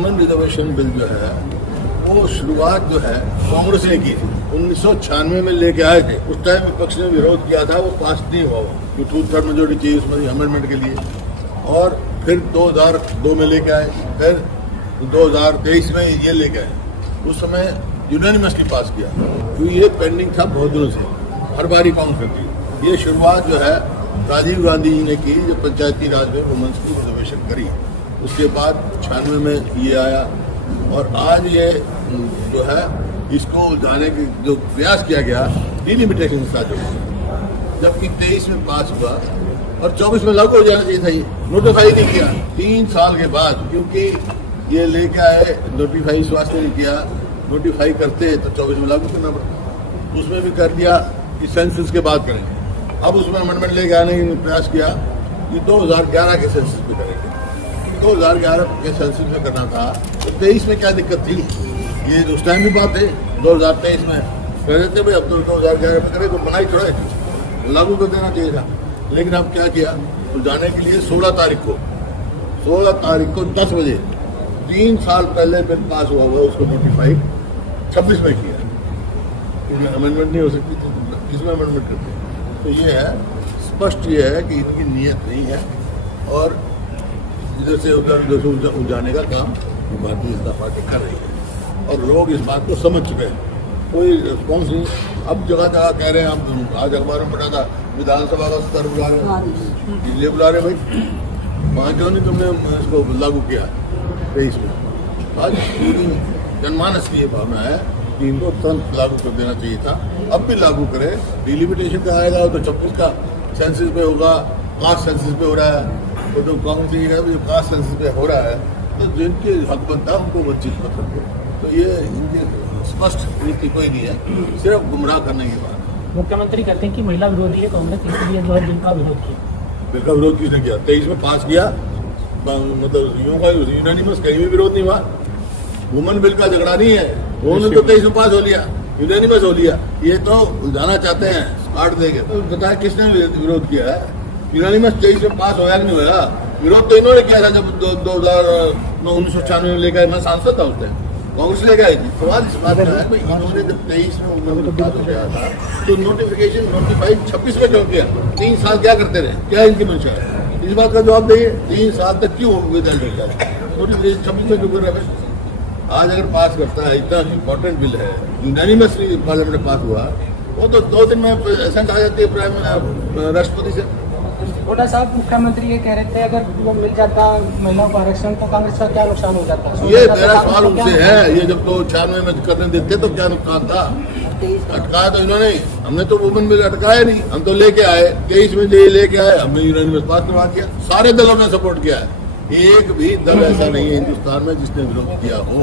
Women reservation bill जो है वो शुरुआत जो है कांग्रेस ने की थी। 1996 में लेके आए थे, उस टाइम विपक्ष ने विरोध किया था, वो पास नहीं हुआ वो 2/3 मेजोरिटी चाहिए उसमें अमेंडमेंट के लिए। और फिर 2002 में लेके आए, फिर 2023 में ये लेके आए, उस समय यूनानिमसली पास किया क्योंकि ये पेंडिंग था बहुत दिनों से, हर बारी कांग्रेस की। ये शुरुआत जो है राजीव गांधी जी ने की जब पंचायती राज में वुमेन्स की रिजर्वेशन करी, उसके बाद 96 में ये आया और आज ये जो है इसको उलझाने की जो प्रयास किया गया डिलिमिटेशन का जो, जबकि 23 में पास हुआ और 24 में लागू हो जाना चाहिए था, ये नोटिफाई नहीं किया 3 साल के बाद, क्योंकि ये लेके आए नोटिफाई स्वास्थ्य नहीं किया, नोटिफाई करते तो 24 में लागू करना पड़ता, उसमें भी कर दिया कि सेंसस के बाद करेंगे। अब उसमें अमेंडमेंट लेके आने का प्रयास किया कि 2011 के सेंसस में करेंगे, 2011 के सेंसस में करना था तो 23 में क्या दिक्कत थी, ये उस टाइम की बात है। 2023 में कह रहे थे भाई अब तो 2011 में करें तो बनाई छोड़े, लागू कर देना चाहिए था। लेकिन अब क्या किया, तो जाने के लिए 16 तारीख को 10 बजे 3 साल पहले बिल पास हुआ उसको नोटिफाई 26 में किया, इसमें अमेंडमेंट नहीं हो सकती थी, इसमें अमेंडमेंट करते। तो ये है, स्पष्ट ये है कि इनकी नीयत नहीं है और इधर से उधर उलझाने का काम भारतीय जनता पार्टी कर रही है और लोग इस बात को समझ चुके हैं, कोई रिस्पॉन्स नहीं। अब जगह जगह कह रहे हैं, हम आज अखबार में पढ़ा था विधानसभा का स्तर बुला रहे, ये बुला रहे भाई 5 क्यों नहीं तुमने इसको लागू किया 23 में। आज पूरी जनमानस की ये भावना है कि इनको तुरंत लागू कर देना चाहिए था, अब भी लागू करे। डिलिमिटेशन का आएगा तो 26 का सेंसस पे होगा, कास्ट सेंसस पे हो रहा है, तो जो कांग्रेस ये जो कास्ट सेंसस पे हो रहा है तो जिनके हक बनता है उनको वंचित मत रखो। तो ये इनकी स्पष्ट नीति कोई नहीं है, सिर्फ गुमराह करने की बात है। मुख्यमंत्री कहते हैं कि महिला विरोधी है कांग्रेस, इसलिए जो है बिल का विरोध किया। बिल का विरोध किसने किया? 23 में पास किया, मतलब यूनानिमस कहीं भी विरोध नहीं हुआ। वुमेन बिल का झगड़ा नहीं है, उन्होंने तो 23 में पास हो लिया, यूनानिमस हो लिया। ये तो उलझाना चाहते हैं, काट देंगे। तो बताया किसने विरोध किया है? यूनानिमस 23 में पास होया कि नहीं होया? विरोध तो इन्होंने किया था जब 1996 में लेकर मैं सांसद था, उस टाइम कांग्रेस लेकर आई थी। सवाल इस बात का है भाई, इन्होंने जब 23 में उन्होंने पास हो गया था तो नोटिफिकेशन नोटिफाइड 26 में क्यों किया? 3 साल क्या करते रहे? क्या इनकी मंशा है? इस बात का जवाब दिए। 3 साल तक क्यों विदाउट नोटिफिकेशन 26 में क्यों कर रहे? आज अगर पास करता है, इतना इंपॉर्टेंट बिल है, यूनानिमसली पार्लियामेंट में पास हुआ, वो तो 2 दिन में एसेंट आ जाती है राष्ट्रपति से। गोटा साहब, मुख्यमंत्री ये कह रहे थे अगर वो मिल जाता महिलाओं को आरक्षण तो कांग्रेस का क्या नुकसान हो जाता? ये मेरा सवाल उनसे है, ये जब तो 96 में करने देते तो क्या नुकसान था? अटकाया तो इन्होंने, हमने तो वुमेन बिल अटकाया नहीं, हम तो लेके आए 23 में जो लेके आए, हमने यूनानिमस पास करवा दिया। सारे दलों ने सपोर्ट किया है, एक भी दल ऐसा नहीं है हिंदुस्तान में जिसने विरोध किया हो।